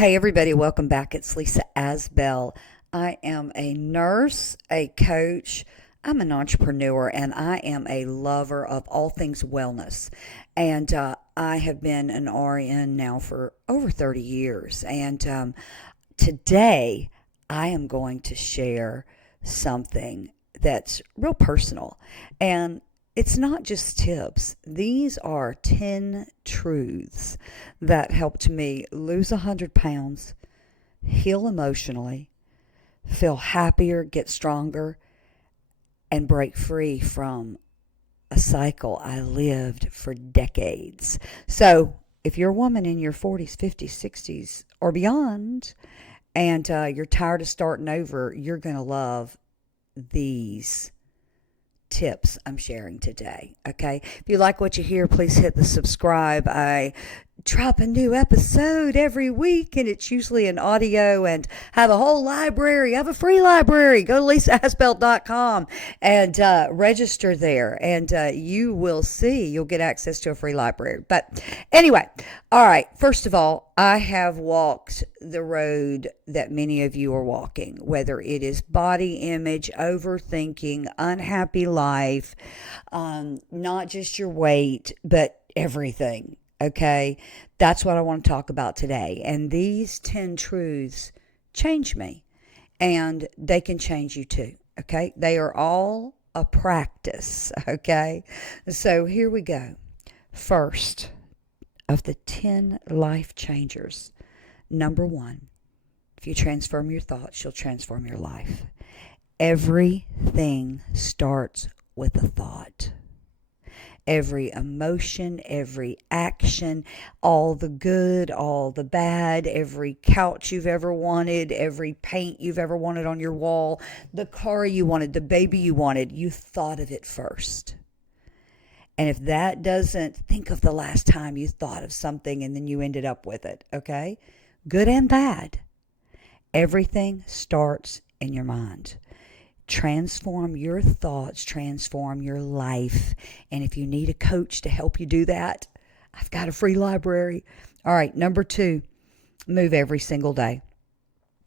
Hey, everybody, welcome back. It's Lisa Asbell. I am a nurse, a coach, I'm an entrepreneur, and I am a lover of all things wellness. And I have been an RN now for over 30 years. And today I am going to share something that's real personal. And it's not just tips, these are 10 truths that helped me lose 100 pounds, heal emotionally, feel happier, get stronger, and break free from a cycle I lived for decades. So, if you're a woman in your 40s, 50s, 60s, or beyond, and you're tired of starting over, you're going to love these tips I'm sharing today. Okay. If you like what you hear, please hit the subscribe. I drop a new episode every week, and it's usually an audio, and have a whole library. I have a free library. Go to lisaasbelt.com and register there, and you will see you'll get access to a free library. But anyway, all right. First of all, I have walked the road that many of you are walking, whether it is body image, overthinking, unhappy life, not just your weight, but everything. Okay, that's what I want to talk about today. And these 10 truths change me, and they can change you too. Okay, they are all a practice. Okay, so here we go. First of the 10 life changers, number one, if you transform your thoughts, you'll transform your life. Everything starts with a thought. Every emotion, every action, all the good, all the bad, every couch you've ever wanted, every paint you've ever wanted on your wall, the car you wanted, the baby you wanted, you thought of it first. And if that doesn't, think of the last time you thought of something and then you ended up with it, okay? Good and bad. Everything starts in your mind. Transform your thoughts, transform your life. And if you need a coach to help you do that, I've got a free library. All right, number two, move every single day.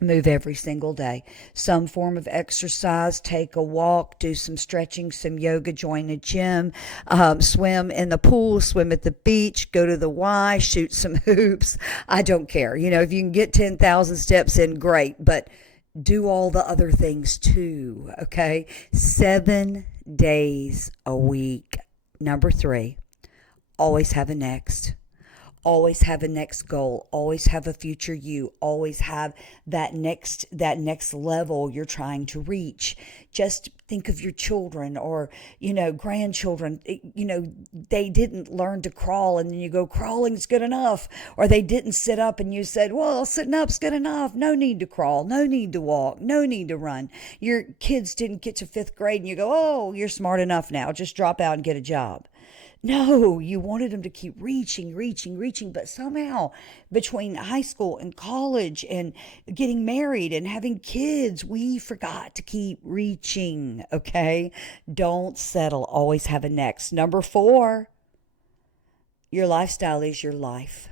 Move every single day. Some form of exercise, take a walk, do some stretching, some yoga, join a gym, swim in the pool, swim at the beach, go to the Y, shoot some hoops. I don't care. You know, if you can get 10,000 steps in, great. But do all the other things too, okay? 7 days a week. Number three, always have a next. Always have a next goal. Always have a future you. Always have that next level you're trying to reach. Just think of your children or, grandchildren. They didn't learn to crawl, and then you go, crawling's good enough. Or they didn't sit up, and you said, well, sitting up's good enough. No need to crawl. No need to walk. No need to run. Your kids didn't get to 5th grade, and you go, oh, you're smart enough now. Just drop out and get a job. No, you wanted them to keep reaching, but somehow between high school and college and getting married and having kids, we forgot to keep reaching, okay? Don't settle. Always have a next. Number four, your lifestyle is your life.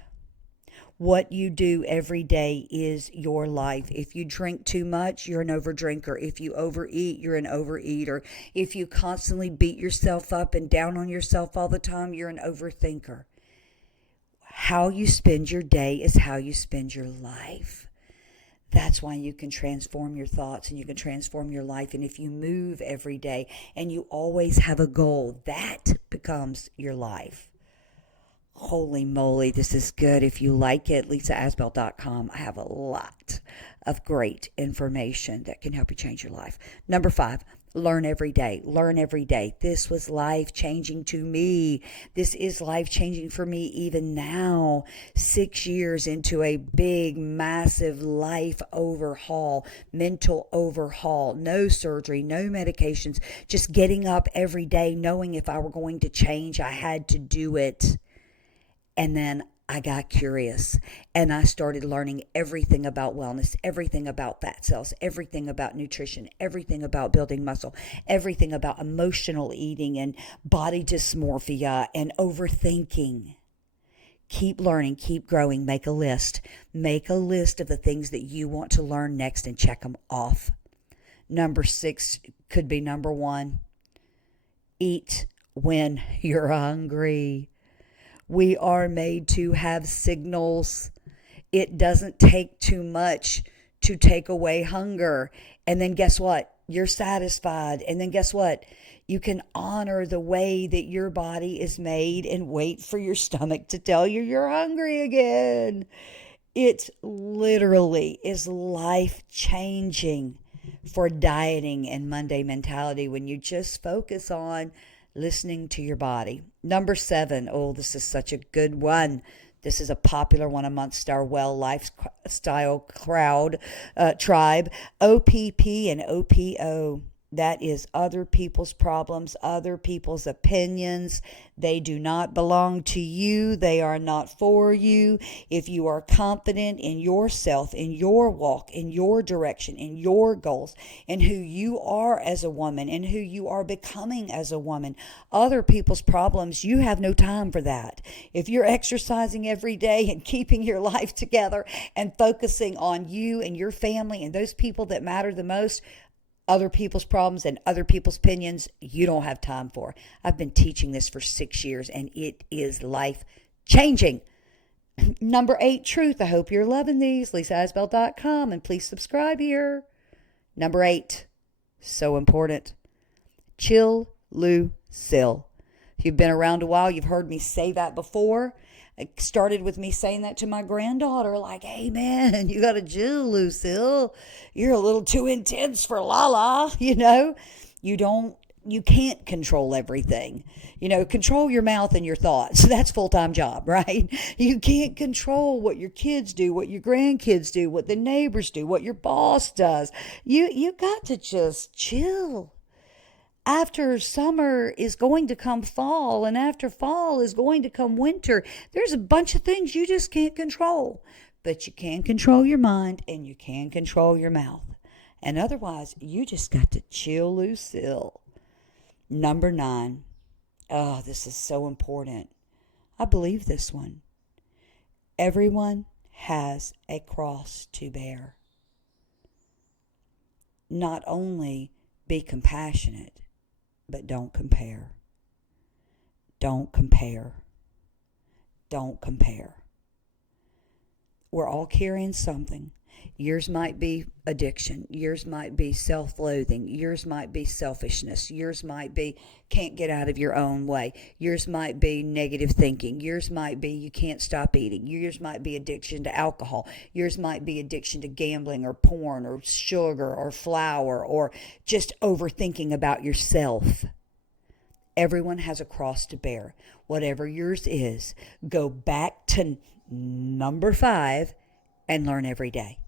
What you do every day is your life. If you drink too much, you're an overdrinker. If you overeat, you're an overeater. If you constantly beat yourself up and down on yourself all the time, you're an overthinker. How you spend your day is how you spend your life. That's why you can transform your thoughts and you can transform your life. And if you move every day and you always have a goal, that becomes your life. Holy moly, this is good. If you like it, lisaasbelt.com. I have a lot of great information that can help you change your life. Number five, learn every day. Learn every day. This was life-changing to me. This is life-changing for me even now. 6 years into a big, massive life overhaul, mental overhaul, no surgery, no medications, just getting up every day, knowing if I were going to change, I had to do it. And then I got curious and I started learning everything about wellness, everything about fat cells, everything about nutrition, everything about building muscle, everything about emotional eating and body dysmorphia and overthinking. Keep learning, keep growing, make a list. Make a list of the things that you want to learn next and check them off. Number 6 could be number 1. Eat when you're hungry. We are made to have signals. It doesn't take too much to take away hunger. And then guess what? You're satisfied. And then guess what? You can honor the way that your body is made and wait for your stomach to tell you you're hungry again. It literally is life-changing for dieting and Monday mentality when you just focus on listening to your body. Number 7. Oh, this is such a good one. This is a popular one amongst our well lifestyle tribe. OPP and OPO. That is other people's problems, other people's opinions. They do not belong to you. They are not for you. If you are confident in yourself, in your walk, in your direction, in your goals, in who you are as a woman, and who you are becoming as a woman, other people's problems, you have no time for that. If you're exercising every day and keeping your life together and focusing on you and your family and those people that matter the most, other people's problems and other people's opinions, you don't have time for. I've been teaching this for 6 years and it is life changing. Number 8, truth. I hope you're loving these. LisaAsbell.com, and please subscribe here. Number 8, so important. Chill, Lou, Sil. If you've been around a while, you've heard me say that before. It started with me saying that to my granddaughter, like, hey, man, you got to chill, Lucille. You're a little too intense for Lala, You can't control everything. Control your mouth and your thoughts. That's a full-time job, right? You can't control what your kids do, what your grandkids do, what the neighbors do, what your boss does. You got to just chill. After summer is going to come fall, and after fall is going to come winter. There's a bunch of things you just can't control. But you can control your mind and you can control your mouth. And otherwise, you just got to chill, Lucille. Number 9. Oh, this is so important. I believe this one. Everyone has a cross to bear. Not only be compassionate, but don't compare. Don't compare. Don't compare. We're all carrying something. Yours might be addiction. Yours might be self-loathing. Yours might be selfishness. Yours might be can't get out of your own way. Yours might be negative thinking. Yours might be you can't stop eating. Yours might be addiction to alcohol. Yours might be addiction to gambling or porn or sugar or flour or just overthinking about yourself. Everyone has a cross to bear. Whatever yours is, go back to number 5 and learn every day.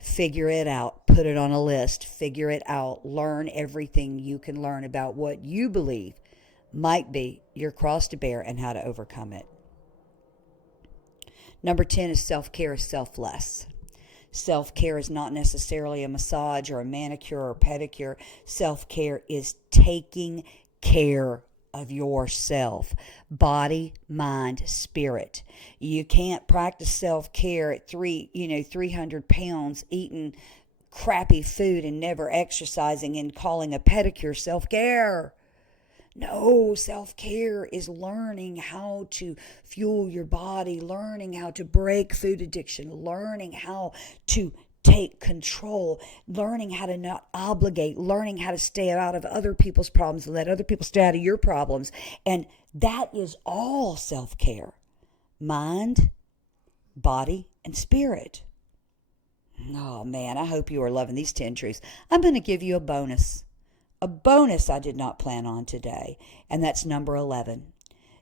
Figure it out. Put it on a list. Figure it out. Learn everything you can learn about what you believe might be your cross to bear and how to overcome it. Number 10 is self-care is selfless. Self-care is not necessarily a massage or a manicure or pedicure. Self-care is taking care of yourself, body, mind, spirit. You can't practice self-care at 300 pounds eating crappy food and never exercising and calling a pedicure self-care. No, self-care is learning how to fuel your body, learning how to break food addiction, learning how to take control, learning how to not obligate, learning how to stay out of other people's problems and let other people stay out of your problems. And that is all self-care. Mind, body, and spirit. Oh man, I hope you are loving these 10 truths. I'm going to give you a bonus. A bonus I did not plan on today, and that's number 11.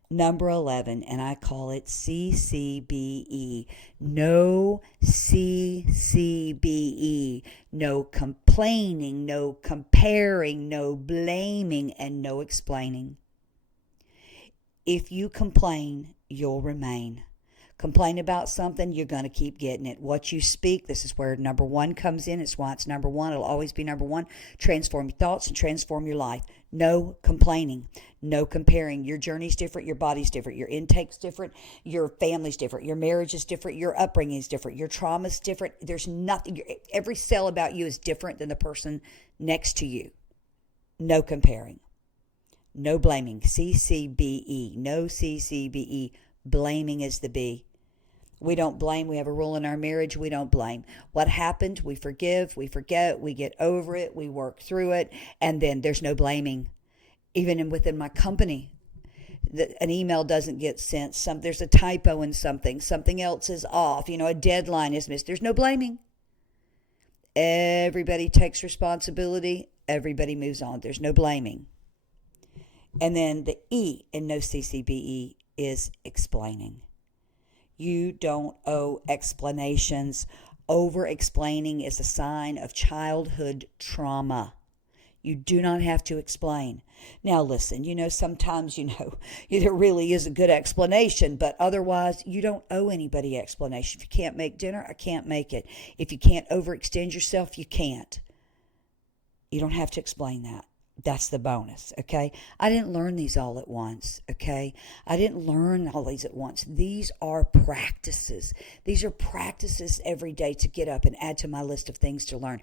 Number 11, and I call it CCBE. No CCBE. No complaining, no comparing, no blaming, and no explaining. If you complain, you'll remain. Complain about something, you're going to keep getting it. What you speak, this is where number 1 comes in. It's why it's number 1. It'll always be number 1. Transform your thoughts and transform your life. No complaining, no comparing. Your journey's different, your body's different, your intake's different, your family's different, your marriage is different, your upbringing is different, your trauma's different. There's nothing, every cell about you is different than the person next to you. No comparing, no blaming. CCBE, no CCBE. Blaming is the B. We don't blame. We have a rule in our marriage. We don't blame. What happened, we forgive, we forget, we get over it, we work through it, and then there's no blaming. Even within my company, an email doesn't get sent. There's a typo in something else is off. A deadline is missed. There's no blaming. Everybody takes responsibility. Everybody moves on. There's no blaming. And then the E in no CCBE is explaining. You don't owe explanations. Over-explaining is a sign of childhood trauma. You do not have to explain. Now listen, sometimes, there really is a good explanation, but otherwise you don't owe anybody explanation. If you can't make dinner, I can't make it. If you can't overextend yourself, you can't. You don't have to explain that. That's the bonus, okay? I didn't learn these all at once, okay? I didn't learn all these at once. These are practices. These are practices every day to get up and add to my list of things to learn,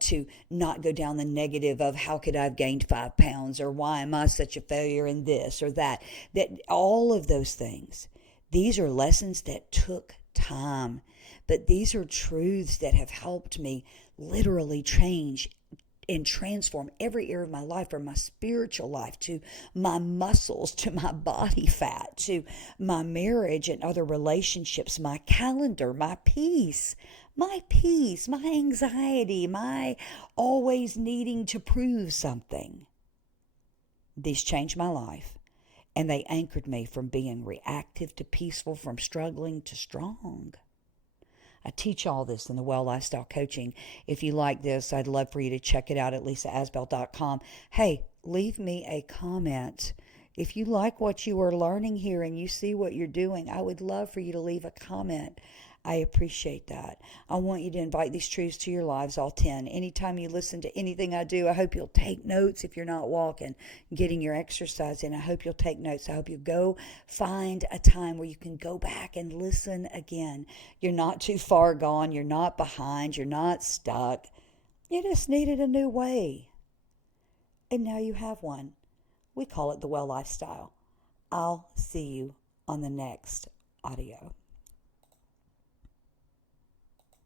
to not go down the negative of how could I have gained 5 pounds, or why am I such a failure in this or that. That all of those things, these are lessons that took time, but these are truths that have helped me literally change and transform every area of my life, from my spiritual life to my muscles, to my body fat, to my marriage and other relationships, my calendar, my peace, my anxiety, my always needing to prove something. These changed my life, and they anchored me from being reactive to peaceful, from struggling to strong. I teach all this in the Well Lifestyle Coaching. If you like this, I'd love for you to check it out at lisaasbell.com. Hey, leave me a comment. If you like what you are learning here and you see what you're doing, I would love for you to leave a comment. I appreciate that. I want you to invite these truths to your lives, all 10. Anytime you listen to anything I do, I hope you'll take notes. If you're not walking, getting your exercise in, I hope you'll take notes. I hope you go find a time where you can go back and listen again. You're not too far gone. You're not behind. You're not stuck. You just needed a new way. And now you have one. We call it the Well Lifestyle. I'll see you on the next audio.